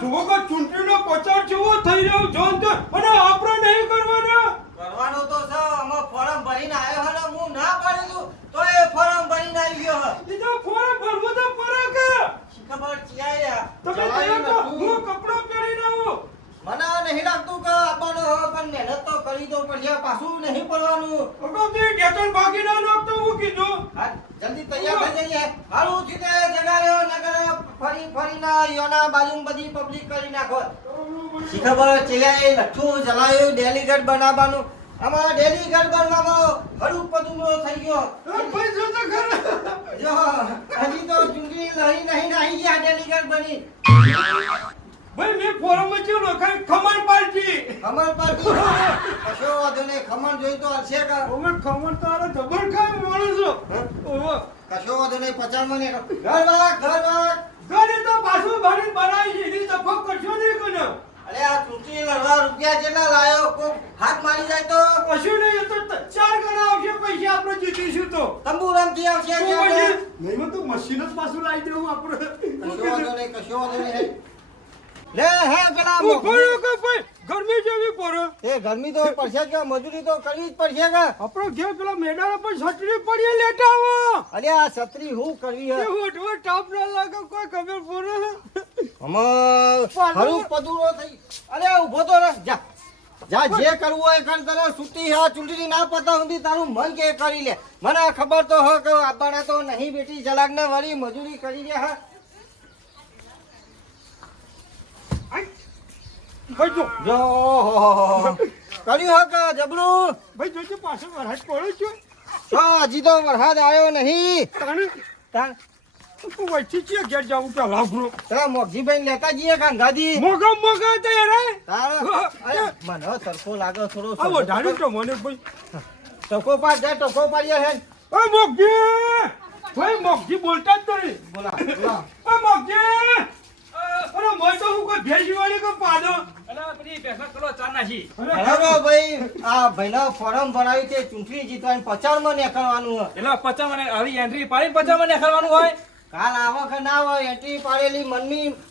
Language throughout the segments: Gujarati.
જુઓ કે ચૂંટણીનો પ્રચાર કેવો થઈ રહ્યો જોન તો અને આપણે નહીં કરવાના કરવાનો તો છે અમે ફોર્મ ભરીને આવ્યો હે ને હું ના પાડી દઉં તો એ ફોર્મ ભરીને આવી ગયો હે એ તો ફોર્મ ભરવું તો પડે કે ખબર ચિયા તમે તૈયાર તો હું કપડો પહેરીને આવો મને નહીં લાગતું કે આપવાનો હો પણ મહેનત તો કરી દો પડશે પાછું નહીં પડવાનું અગો તે ડેટન ભાગી ના નાખતો હું કીધું હા જલ્દી તૈયાર થઈ જઈએ હારું થી તે જગા રહ્યો નગર ફરીને યોના બાજુ બધી પબ્લિક કરી નાખો શી ખબર ચિયા એ લઠ્ઠું જલાયું ડેલીગેટ બનાવવાનું આમાં ડેલીગેટ બનવામાં હરું પદુમરો થઈ ગયો ભાઈ જો તો ખરા જો હજી તો ચૂંટણી લઈ નહીં ગયા ડેલીગેટ બની ભાઈ મેં ફોરમમાં જે લખાય ખમણ પાર્ટી ખમણ પર કશો વાંધો નહીં ખમણ જોઈ તો હશે કે અમે ખમણ તો આરે જબર ખાય માણસો ઓહો કશો વાંધો નહીં પચાસમાં નહીં ઘર ઘરે તો પાછું ભાડી બનાવી છે એની તફક કરશો નહીં કોને અરે આ ચૂંટણી લડવા રૂપિયા જેટલા લાયો કોઈ હાથ મારી જાય તો કશું નહીં એ તો 4 ગણા આવશે પૈસા આપણે જીતીશું તો તંબુરામથી આવશે તો પછી નહીં તો મશીન જ પાછું લાવી દેવું આપણે કશો વાંધો નહીં લે હે પેલા ઉભો કે ભાઈ ગરમી જેવી પડે એ ગરમી તો પડશે જ કે મજૂરી તો કરવી જ પડશે કે આપણો ઘેર પેલા મેદાન પર છત્રી પડીએ લેટા આવો અરે આ છત્રી હું કરવી હે એ હોટવા ટાપ ના લાગે કોઈ ખબર પડે હરું પદુરો થઈ અરે ઊભો તો રહે જા જા જે કરવું હોય કર તને સુતી હા ચૂંટણી ના પતા સુધી તારું મન કે કરી લે મને ખબર તો હો કે આપણા તો નહીં બેટી જલાક ને વળી મજૂરી કરી દે હા ભાઈ જો જો કર્યું હો કે જબરું ભાઈ જોજો પાછો વરસાદ પડે છે તો હજી તો વરસાદ આવ્યો નહીં તાણે તાર તું વચ્ચે છે ઘેર જાવું તો લાભરો તારા મોગજીભાઈ લેતા જઈએ કાંગાદી મોગા તો રે તારા અરે મને સરખો લાગે થોડો આ વધારે તો મને ભાઈ ટકો પાડ જા ટકો પાડ્યો હે ઓ મોગજી ભાઈ મોગજી બોલતા જ નહીં બોલા ઓ મોગજી અરે મોય તો હું કોઈ ભેજ વાળી કો પાડો અલા પેલી પૈસા કરો ચાર નાખી બરાબર ભાઈ આ ભાઈના ફોરમ ભરાવી તે ચૂંટણી જીતવાની 50 માં નીકળવાનું હે એટલે 50 મને આવી એન્ટ્રી પાડીને 50 મને ખેલવાનું હોય કાલ આવો કે ના હોય એન્ટ્રી પાડેલી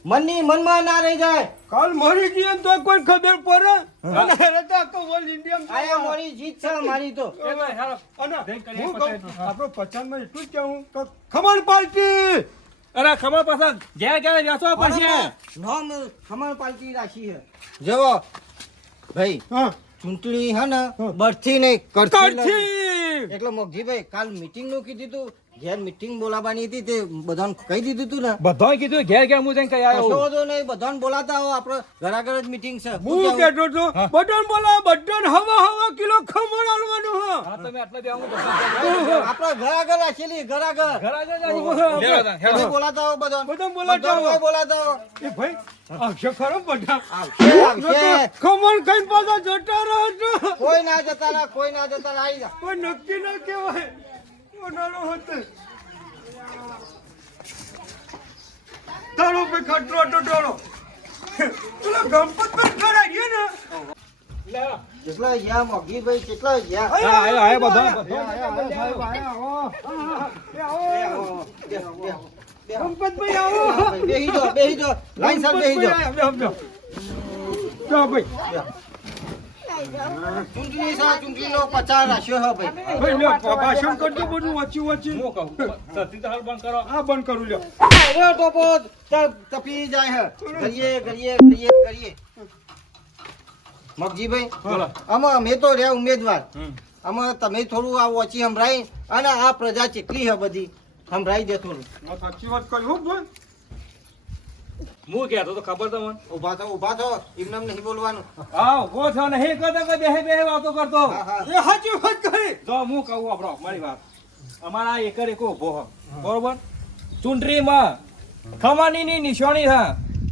મનની મનમાં ના રહી જાય કાલ મરી ગઈ તો કોઈ ખબર પડે અને રતા તો ઓલ ઇન્ડિયા આયા મારી જીત છે મારી તો એટલે હેલો અને ધેન કરીએ હું પચાસ. કહું, આપણો 50 માં એટલું જ કહું કે ખમણ પાર્ટી અરે ખબર પાછા ઘેર ઘેર બેસવા પડશે નોમ ખમણ પાલટી રાખી હે જવો ભાઈ હા ચૂંટણી હે ને બરથી નહીં કરતી કરથી એટલે મોગજીભાઈ કાલ મીટિંગ નું કીધું તું ઘેર મીટિંગ બોલાવવાની હતી તે બધાને કહી દીધું તું ને બધાએ કીધું ઘેર ઘેર હું જઈને કહી કશો આવ્યો વાંધો નહીં બધાને બોલાતા આવો આપણે ઘરાઘર જ મીટિંગ છે હું કહેતો તો બટન બોલા બટન હવા કિલો ખમણ આલવાનું હો હા તમે આટલા બે હું આપણે ઘરાઘર રાખેલી ઘરાઘર ઘર આગળ તમે બોલાતા આવો બધા બધા બોલાતા આવો. બોલાતા આવો એ ભાઈ આવશે ખરો બધા આવશે આવશે ખમણ ખાઈને પાછા જતા રહો છો કોઈ ના જતા ના કોઈ ના જતા ના આવી જા કોઈ નક્કી ના કહેવાય કોનાનો હતો તારો ભાઈ ખટરો તો ડોળો પેલા ગણપત પર કરાવીએ ને કેટલા ગયા મોગીભાઈ કેટલા ગયા આયા બધા ગણપતભાઈ આવો બેહી જો લાઈન સર બેહી જો ભાઈ ચૂંટણી છે ચૂંટણીનો 50 રાખ્યો હે ભાઈ ભાઈ લ્યો ભાષણ કરજો બધું વાંચી હું કહું સતી તો હાલ બંધ કરો હા બંધ કરું લ્યો અરે ટોપો તપી જાય હે કરીએ મગજીભાઈ બોલો આમાં અમે તો રહ્યા ઉમેદવાર આમાં તમે થોડું આ ઓછી સંભળાઈ અને આ પ્રજા કેટલી હે બધી સંભળાઈ દે થોડું સાચી વાત કરી હો ભાઈ હું કહેતો તો ખબર તો મને ઊભા થો એમને નહીં બોલવાનું હા ઉભો થયો નહીં કરતો કે બે વાતો કરતો હા હા એ સાચી વાત કરી જો હું કહું આપણો મારી વાત અમારા એકર એક ઉભો હો બરોબર ચૂંટણીમાં ખમાનીની નિશાની છે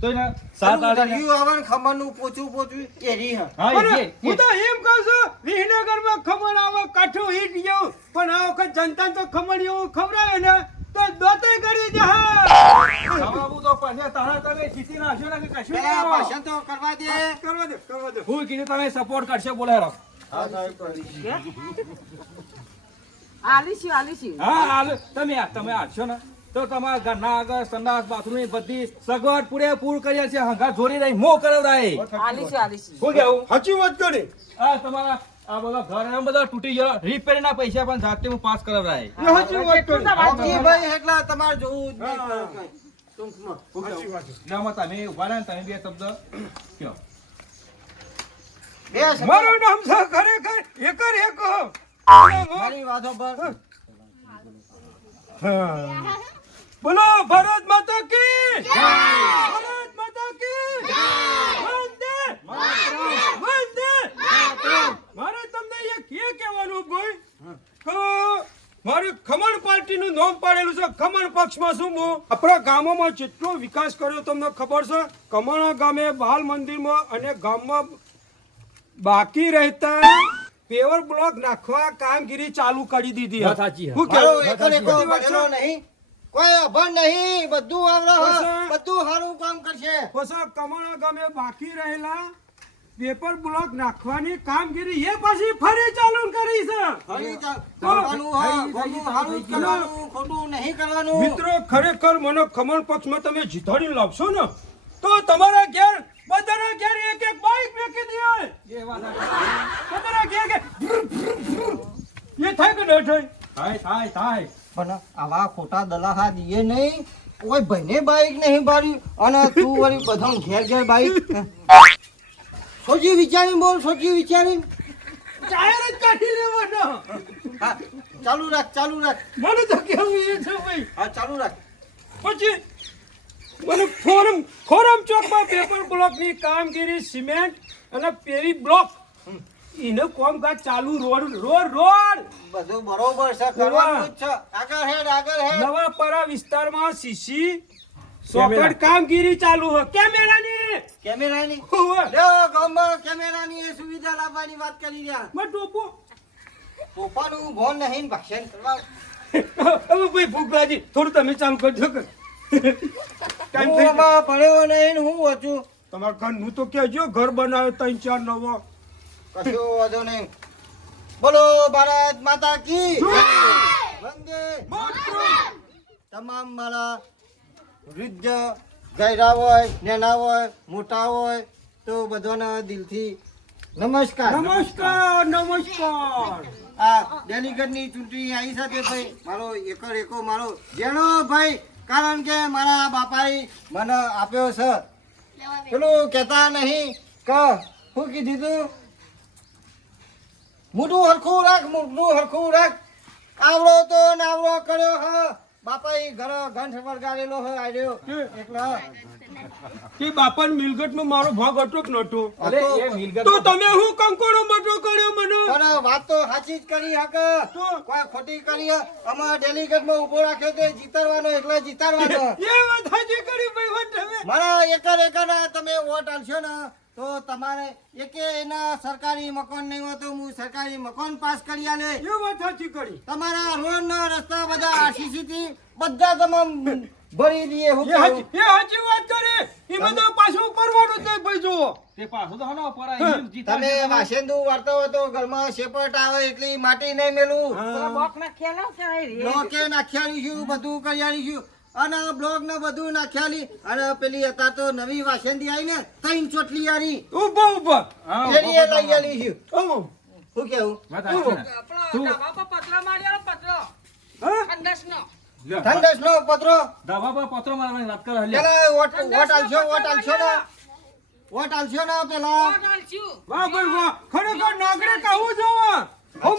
તો એને સાત આઠ કર્યું આવન ખમણનું પોચું એરી હે હા અરે, એ હું તો એમ કહું છું વિહનગરમાં ખમણ આવે કાઠું હીટ જેવું પણ આ વખત જનતા તો ખમણ એવું ખવડાવે ને તો દોતે કરી દે હા ખવાવું તો પછી તારા તમે જીતી નાખ્યો ને કે કશું પેલા નહીં ભાષણ તો કરવા દે કરવા દે હું કીધું તમે સપોર્ટ કરશે બોલે રો હા સાહેબ કરી આલીશું હા હાલ તમે હાલશો ને તો તો તમારા ઘરના આગળ સંડાસ બાથરૂમ બધી સગવડ પૂરેપૂર કરી છે હંગા જોડી રહી મો કરાવડાય શું કેવું સાચી વાત કરી. આ તમારા આ બધા ઘર એમ બધા તૂટી ગયો રિપેર ના પૈસા પણ જાતે હું પાસ કરાવડાય એ સાચી વાત કરી. ભાઈ એટલા તમારે જોવું જ નહીં પડે કાંઈ. ટૂંકમાં. સાચી વાત છે. જામાં તમે ઉભા રહે ને તમે બે શબ્દ કયો બે શબ્દ મારું નામ છે ખરેખર એકર એક. મારી વાતો પર બોલો ભારત માતા કી ભારત માતા કી વંદે વંદે. મારે તમને એક એ કહેવાનું ભાઈ કે મારી ખમણ પાર્ટીનું નામ પાડેલું છે. ખમણ પક્ષમાં છું હું. આપણા ગામોમાં જેટલો વિકાસ કર્યો તમને ખબર છે. કમણા ગામે બાલ મંદિરમાં અને ગામમાં બાકી રહેતા પેવર બ્લોક નાખવા કામગીરી ચાલુ કરી દીધી. વાત સાચી. હું મારો કેવું? એકર એકો બનેલો નહીં, કોઈ અભણ નહીં, બધું આવડે હે, બધું સારું કામ કરશે. પછી કમણા ગામે બાકી રહેલા પેપર બ્લોક નાખવાની કામગીરી એ પછી ફરી ચાલુ કરી છે. ફરી કરવાનું હે, ખોટું સારું જ કરવાનું, ખોટું નહીં કરવાનું. મિત્રો ખરેખર મને ખમણ પક્ષમાં તમે જીતાડી લાવશો ને તો તમારા ઘેર બધાના ઘેર એક એક બાઈક ફેંકી દે. એ વાત તમારા ઘેર કે એ થાય કે ન થાય? થાય પણ આવા ખોટા દલાહા દીએ નહીં, કોઈ ભાઈને બાઈક નહીં બાર્યું અને તું વળી બધાને ઘેર ઘેર બાઈક. સોચી વિચારીને બોલ, સોચી વિચારીને. ટાયર જ કાઢી લેવાનો. હા, ચાલુ રાખ, ચાલુ રાખ. મને તો કેવું એ છે ભાઈ. હા, ચાલુ રાખ. પછી મને ફોરમ ચોકમાં પેપર બ્લોકની કામગીરી સિમેન્ટ અને પેવી બ્લોક એને કામકાજ ચાલુ. રોડ બધું બરોબર છે, કરવાનું જ છે. આગળ હેડ, આગળ હેડ. નવાપરા વિસ્તારમાં સીસી સોકેટ કામગીરી ચાલુ છે. કેમેરાની કેમેરાની હોવે. લ્યો, ગામમાં કેમેરાની એ સુવિધા લાવવાની વાત કરી રહ્યા. માં ટોપો પોપાનું ભોન નહીં ને ભાષણ કરવા. હવે ભાઈ ભૂખલાજી થોડું તમે ચાલુ કરજો કે ટાઈમ હું થઈ ગયો. આમાં પડ્યો નહીં ને હું વાંચું. તમારા ઘરનું તો કહેજો. ઘર બનાવ્યો 3-4 નવા. કશો વાંધો નહીં. બોલો ભારત માતા કી વંદે. તમામ મારા વૃદ્ધ ગયરા હોય, નેના હોય, મોટા હોય તો બધાને દિલથી નમસ્કાર. નમસ્કાર. આ ડેલિગેટની ચૂંટણી આવી સાથે ભાઈ મારો એકર એકો મારો જેનો ભાઈ, કારણ કે મારા બાપાએ મને આપ્યો છે. પેલું કહેતા નહીં કે શું કીધું તું? મોઢું હરખું રાખ, મોઢું હરખું રાખ. આવડો તો નાવડો કર્યો હ. બાપાએ ઘર ઘંટ વળગાડેલો હ આર્યો એટલે કે બાપાની મિલકતમાં મારો ભાગ હતો કે નહોતો? અરે એ મિલકત તો તમે હું કંકોડો મટો કર્યો મને? પણ વાત તો સાચી જ કરી હક. કોઈ ખોટી કરી હે. અમારા ડેલિગેટમાં ઊભો રાખ્યો તે જીતાડવાનો એટલે જીતાડવાનો. એ વાત હાજી કરી ભાઈ. વાત તમે મારા એકર એકરના તમે વોટ આલશો ને તો તમારે એકે એના સરકારી મકાન નહીં હોય તો હું સરકારી મકાન પાસ કરી આલે. એ વાત સાચી કરી. તમારા રોડના રસ્તા બધા આરસીસી થી બધા તમામ ભરી દઈએ. હું એ સાચી વાત કરી. એમાં તો પાછું કરવાનું જ નહીં ભાઈ. જુઓ તે પાછું તો હનો પરાય એમ જીતા તમે વાસેન્દુ વાળતા હોય તો ઘરમાં શેપટ આવે એટલી માટી નહીં મેલું. બ્લોકે નાખ્યાની છું, બધું કર્યાની છું અને બ્લોક ને બધું નાખ્યાની. અને પેલી હતા તો નવી વાસેન્દી આવી ને 3 ચોટલી આરી ઉભા હા એની એ લઈ આલી છું. શું કેવું? વાત સાચી ને. હા? લ્યો, ઠંડસ નો પત્રો ધાબા પર પત્રો મારવાની વાત કરે લ્યો. પેલા વોટ આલશો ને વોટ આલશો ને પેલા. વાહ ભાઈ વાહ. ખરેખર નાગરિક આવું જોવા.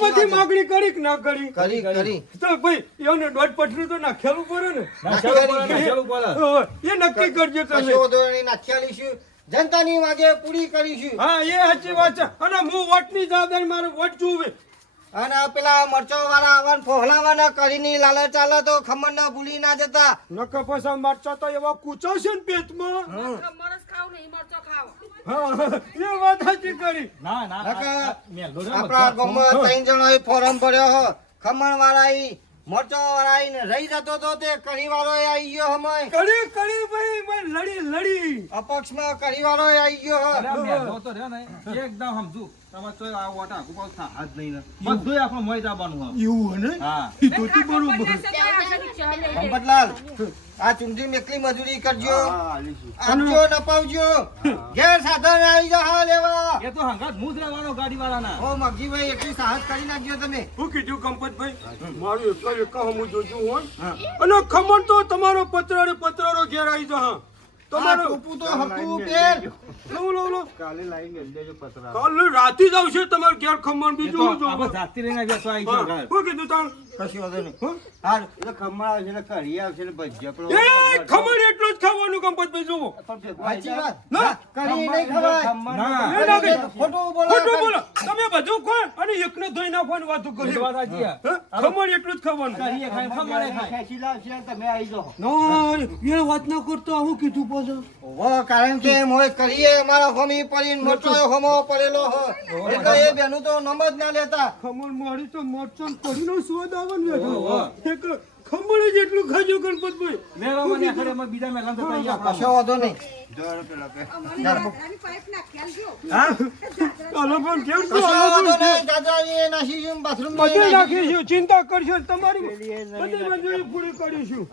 બધી માગણી કરી કે ના કરી? કરી તો ભાઈ એને દોઢ પટલું તો નાખેલું પડે ને. નાખેલું પડે. એ નક્કી કરજો તમે. કશો વાંધો નહીં, નાખ્યાલી છું. જનતાની માગે પૂરી કરીશું. હા એ સાચી વાત છે. અને હું વોટની જવાબદારી મારે વોટ જોવે. અને પેલા મરચો વાળા આવન ફોહલાવાના કરીને લાલચ ચાલે તો ખમણ ના ભૂલી ના જતા. નકા પૈસા મરચા તો એવા કૂચાશે ને પેટમાં. હા એ વાત સાચી કરી. ના નકા મેલો છે આપણા બધો. ગામમાં 3 જણોએ ફોરમ ભર્યો હો. ખમણ વાળા મરચો વાળા રહી જતો તો તે કઢી વાળો આવી ગયો હમય. કરી ભાઈ મેં લડી. અપક્ષમાં કઢી વાળો આવી ગયો હ. અરે આ મેલો તો રહ્યો ને એકદમ સમજુ તમારે તોય આ વાટા આખું પાછું થા જ નહીં ને બધુંય આપણું મોય દાબાનું આવે. એવું હે ને હા ઈ તો તું બરોબર ગણપતલાલ આ ચૂંટણી એકલી મજૂરી કરજો આપજો નપાવજો ઘેર સાધન આવી જા હા લેવા એ તો હંગાત હું જ રહેવાનો ગાડી વાળાના. ઓ મગજીભાઈ એટલી સાહસ કરી નાખજો તમે હું કીધું કંપતભાઈ મારું એકલા હું જોજું હોય અને ખમણ તો તમારો પતરારો ઘેર આવી જા હા તમારો ટોપું તો હકું પેર લો કાલે લાવીને લઈ લેજો પતરા. કાલે રાતે જ આવશે તમારે ઘેર ખમણ એ તો બીજું જો આપણે જાતે લઈને બેસવા આવી છે ઘર. હું કીધું તાણ કશું વાંધો નહીં હં? હાર એટલે ખમણ આવશે ને કઢી આવશે ને ભજીયા એ ખમણ એટલું જ ખાવાનું કંપતભાઈ જોવો સાચી વાત ના. કરી નહીં ખવાય ના એ ના કઈ. ખોટું બોલો ખોટું બોલો તમે બધું ખોન અને એકને ધોઈ નાખવાની વાતો એ કરી તો વાત સાચી છે. ખમણ એટલું જ ખાવાનું કરીએ ખાઈ ખમણે ખાય. ખેંચી લાવશે ને તમે આવી જાઓ. ના એ વાત ના કરતો આવું કીધું પાછું ઓહો, કારણ કે મોય કરીએ અમારા હોમી પડીને મોટો હોમો પડેલો હો એટલે એ બેનું તો નમ જ ના લેતા ખમણ મારી તો મરચાં પડીનો સ્વાદ આવે ને ઓહો. એક ખમણ જ એટલું ખાજો ગણપતભાઈ મેળો મને આખરે એમાં બીજા મેળા તો તૈયાર આપણા. કશો વાંધો નહીં જોર પેલા પે. હા ચાલો પણ કેમ છો કશો વાંધો નહીં દાદાજી નાખીશું બાથરૂમ બધે નાખીશું ચિંતા કરશો તમારી બધી મંજૂરી પૂરી કરીશું